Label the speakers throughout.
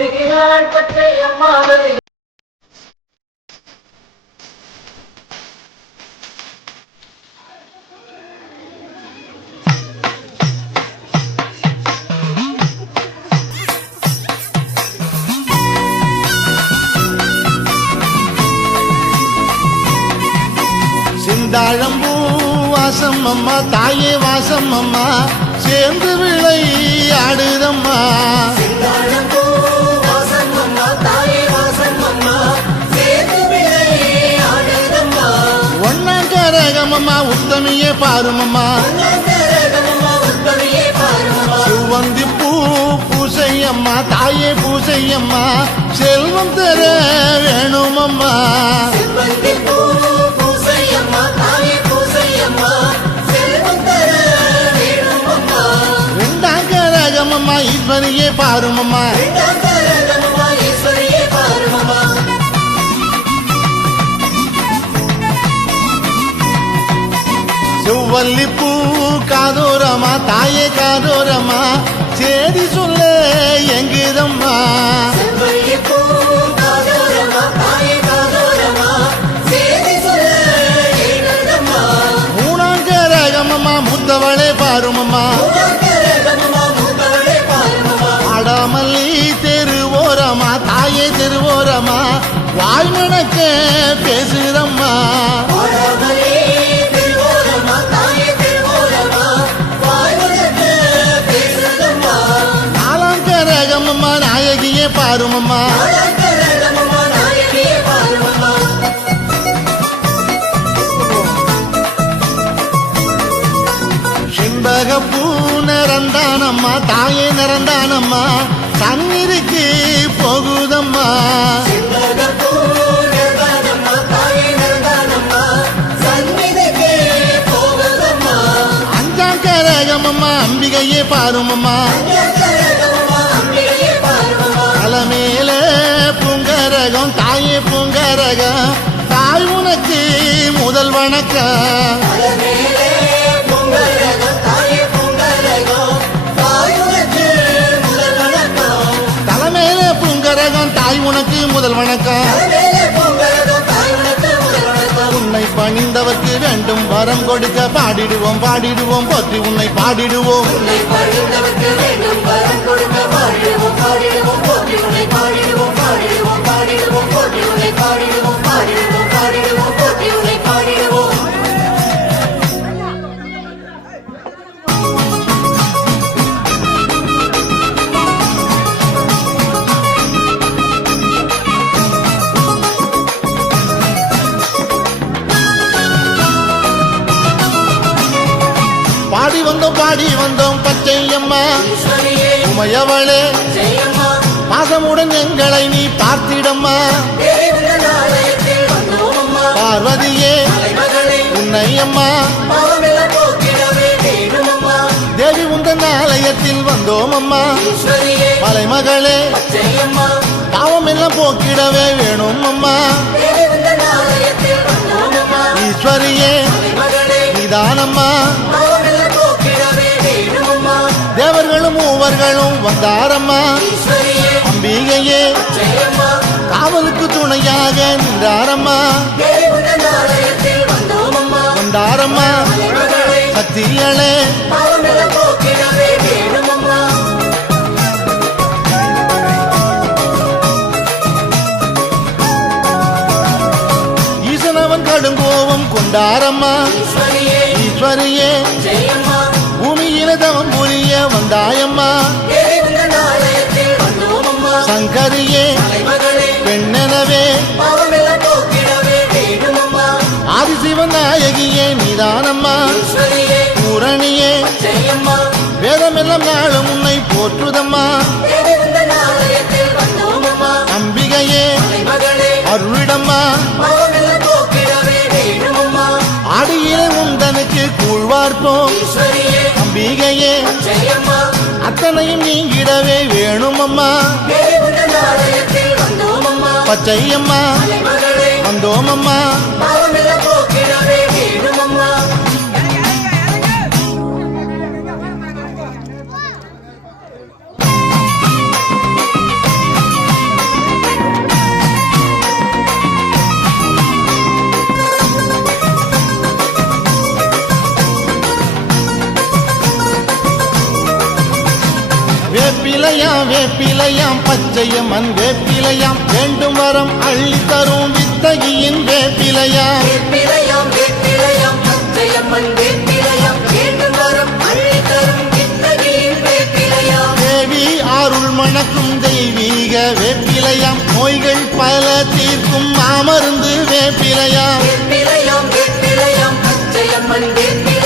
Speaker 1: வருகிறாள் பச்சை அம்மா
Speaker 2: சிந்தாழம்பூ வாசம் அம்மா தாயே வாசம் அம்மா சேர்ந்து விளை ஆடுதம்மா.
Speaker 1: அம்மா
Speaker 2: உத்தமியே பாருமம்மா.
Speaker 1: பாருமம்மா
Speaker 2: சிவந்தி பூ பூசை அம்மா தாயே பூசை அம்மா செல்வம் தர வேணுமம்மா.
Speaker 1: செவ்வந்தி பூ பூசை அம்மா
Speaker 2: செவ்வல்லி பூ காதோரமா தாயே காதோரமா சேதி சொல்ல எங்குதம்மா
Speaker 1: செவ்வந்தி பூ காதோரமா தாயே காதோரமா சேதி சொல்ல ஏனதம்மா
Speaker 2: மூணாம் கரகமம்மா முத்தவளே பாருமம்மா. அடாமல்லி தெருவோரமா தாயே தெருவோரமா வாய் மணக்க பேசுதம்மா நாயகியே பாருமம்மா.
Speaker 1: கரகமம்மா
Speaker 2: பூ நிறந்தானம்மா தாயே நிறந்தானம்மா. தண்ணீருக்கு போகுதம்மா.
Speaker 1: செண்பகப்பூ நிறந்தானம்மா தாயே நிறந்தானம்மா சந்நிதிக்கே போகுதம்மா
Speaker 2: அஞ்சாம் கரகமம்மா அம்பிகையே பாருமம்மா. தலைமையிலே பூங்கரகம் தாய் உனக்கு முதல் வணக்கம். உன்னை பணிந்தவர்க்கு வேண்டும் வரம் கொடுக்க பாடிடுவோம் பாடிடுவோம் போற்றி உன்னை பாடிடுவோம்.
Speaker 1: உன்னை வேண்டும் வரம் கொடுக்க பாடிடுவோம் பாடிடுவோம் போற்றி உன்னை பாடிடுவோம் பாடிடுவோம் பாடிடுவோம்.
Speaker 2: பாடி வந்தோம் பச்சையம்மா உமையவளே பாசமுடன் எங்களை நீ பார்த்திடம்மா. பார்வதியே உன்னை அம்மா. தேவி உந்தன் ஆலயத்தில் வந்தோம் அம்மா. மலைமகளே பாவம் எல்லாம் போக்கிடவே வேணும் அம்மா. ஈஸ்வரியே நிதானம்மா. வந்தாரம்மா அம்பிகையே காவலுக்கு துணையாக நின்றாரம்மா. வந்தாரம்மா
Speaker 1: சத்தியளே
Speaker 2: ஈசனவன் கொண்டாரம்மா.
Speaker 1: ஈஸ்வரியே
Speaker 2: பூமியில தவம் புரிய வந்தாயம்மா.
Speaker 1: கரியே பெண்ணெனவே. ஆதிசிவன் நாயகியே நிதானம்மா.
Speaker 2: பூரணியே. வேதமெல்லாம் நாளும் உன்னை போற்றுதம்மா. அம்பிகையே. அருளிடம்மா. அடியிலே உந்தனுக்கு கூழ்வார்ப்போம் அம்பிகையே அத்தனையும் நீங்கிடவே
Speaker 1: தேடி உந்தன் ஆலயத்தில் வந்தோம் அம்மா
Speaker 2: வேப்பிலையாம் வேப்பிலையாம் பச்சையம்மன் வேப்பிலையாம். வேண்டும் வரம் அள்ளி தரும் வித்தகியின் வேப்பிலையாம்.
Speaker 1: வேப்பிலையாம் வேப்பிலையாம் பச்சையம்மன் வேப்பிலையாம். வேண்டும் வரம் அள்ளி தரும் வித்தகியின் வேப்பிலையாம்.
Speaker 2: தேவி அருள் மணக்கும் தெய்வீக வேப்பிலையாம். நோய்கள் பல தீர்க்கும் மாமருந்து வேப்பிலையாம்.
Speaker 1: வேப்பிலையாம் வேப்பிலையாம் பச்சையம்மன் வேப்பிலையாம்.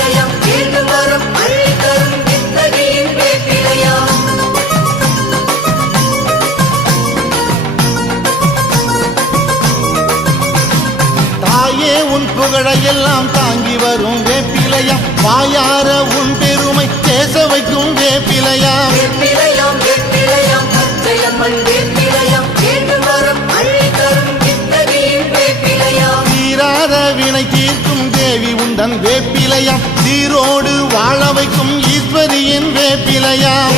Speaker 2: புகழையெல்லாம் தாங்கி வரும் வேப்பிலையாம் வாயார உன் பெருமை பேச வைக்கும் வேப்பிலையாம் தீராத வினை தீர்க்கும் தேவி உந்தன் வேப்பிலையாம் சீரோடு வாழ வைக்கும் ஈஸ்வரியின்
Speaker 1: வேப்பிலையாம்